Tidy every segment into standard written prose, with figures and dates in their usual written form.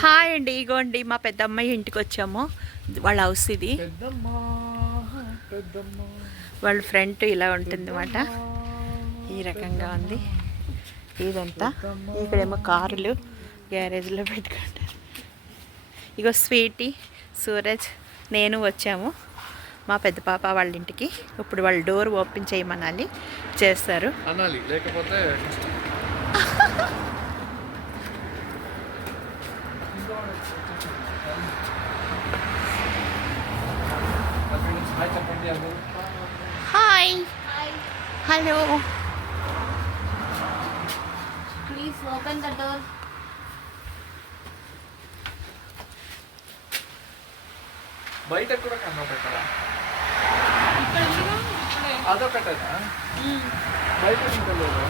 Hi అండి, ఇగోండి మా పెద్దమ్మాయి ఇంటికి వచ్చాము. వాళ్ళ హౌస్ ఇది. వాళ్ళ ఫ్రంట్ ఇలా ఉంటుంది అన్నమాట. ఈ రకంగా ఉంది ఇదంతా. ఇక్కడేమో కార్లు గ్యారేజ్లో పెట్టుకుంటారు. ఇగో స్వీటీ, సూరజ్, నేను వచ్చాము మా పెద్ద పాప వాళ్ళ ఇంటికి. ఇప్పుడు వాళ్ళు డోర్ ఓపెన్ చేయమనాలి, చేస్తారు. లేకపోతే hi, hello. Please open the door. బయట కూడా కన్నా పెట్టరా? అదొకటేనా? బయట ఇంకా లేదు.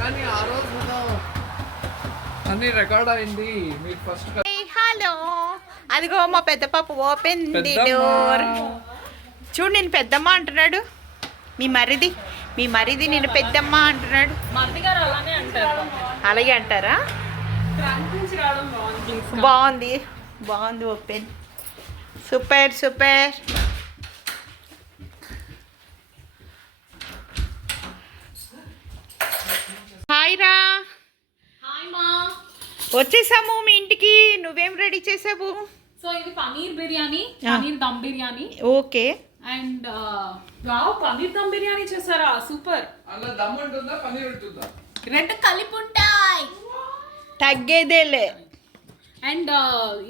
కానీ ఆ రోజు అన్ని రికార్డ్ అయింది. మీరు ఫస్ట్ హలో, అదిగో మా పెద్ద పాప ఓపెన్ ది డోర్. చూడు, నేను పెద్దమ్మ అంటున్నాడు. మీ మరిది నేను పెద్దమ్మ అంటున్నాడు. అలాగే అంటారా? బాగుంది ఓపెన్. సూపర్. హాయ్ రా. వచ్చేసాము మీ ఇంటికి. నువ్వేం రెడీ చేసావు? సో ఇది paneer biryani, paneer dum biryani. Okay. And wow, paneer dum biryani చేసారా? సూపర్. అలా దమ్ ఉంటుందా, పనీర్ ఉంటుందా? రెండు కలిపి ఉంటాయి, తగ్గేదేలే. అండ్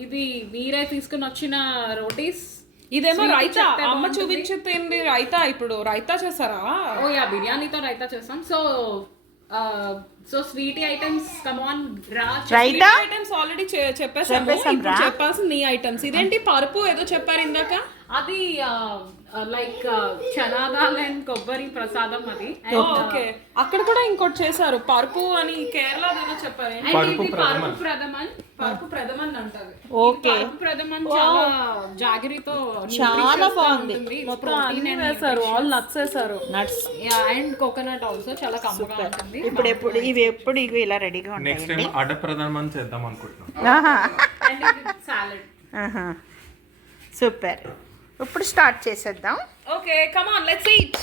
ఇది మీరే తీసుకుని వచ్చిన రోటీస్. ఇదేమో రైతా. అమ్మ చూపించింది రైతా. ఇప్పుడు రైతా చేసారా? ఓ యా, బిర్యానీతో రైతా చేస్తాం. So sweet items, come on రా. రైతా ఐటమ్స్ ఆల్రెడీ చెప్పాల్సింది నీ ఐటమ్స్. ఇదేంటి పరుపు ఏదో చెప్పారు ఇందాక? అది లైక్ చనాదాల్ అండ్ కొబ్బరి ప్రసాదం. అది ఓకే. అక్కడ కూడా ఇంకోటి చేశారు, పరుపు అని. కేరళ ఏదో చెప్పారు. పరుపు ప్రథమన్ అంటారు. ఓకే. ప్రథమన్ చాలా జాగరితో చాలా బాగుంది. ఆల్ నట్స్ వేసారు. Nuts and coconut also. చాలా కమ్మగా ఉంటుంది. ఎప్పుడు ఇవి ఇలా రెడీగా ఉంటాయి. నెక్స్ట్ టైం అడ ప్రధానమని చేద్దాం అనుకుంటున్నాం. And salad. సూపర్. ఇప్పుడు స్టార్ట్ చేసేద్దాం. Okay, come on, let's eat.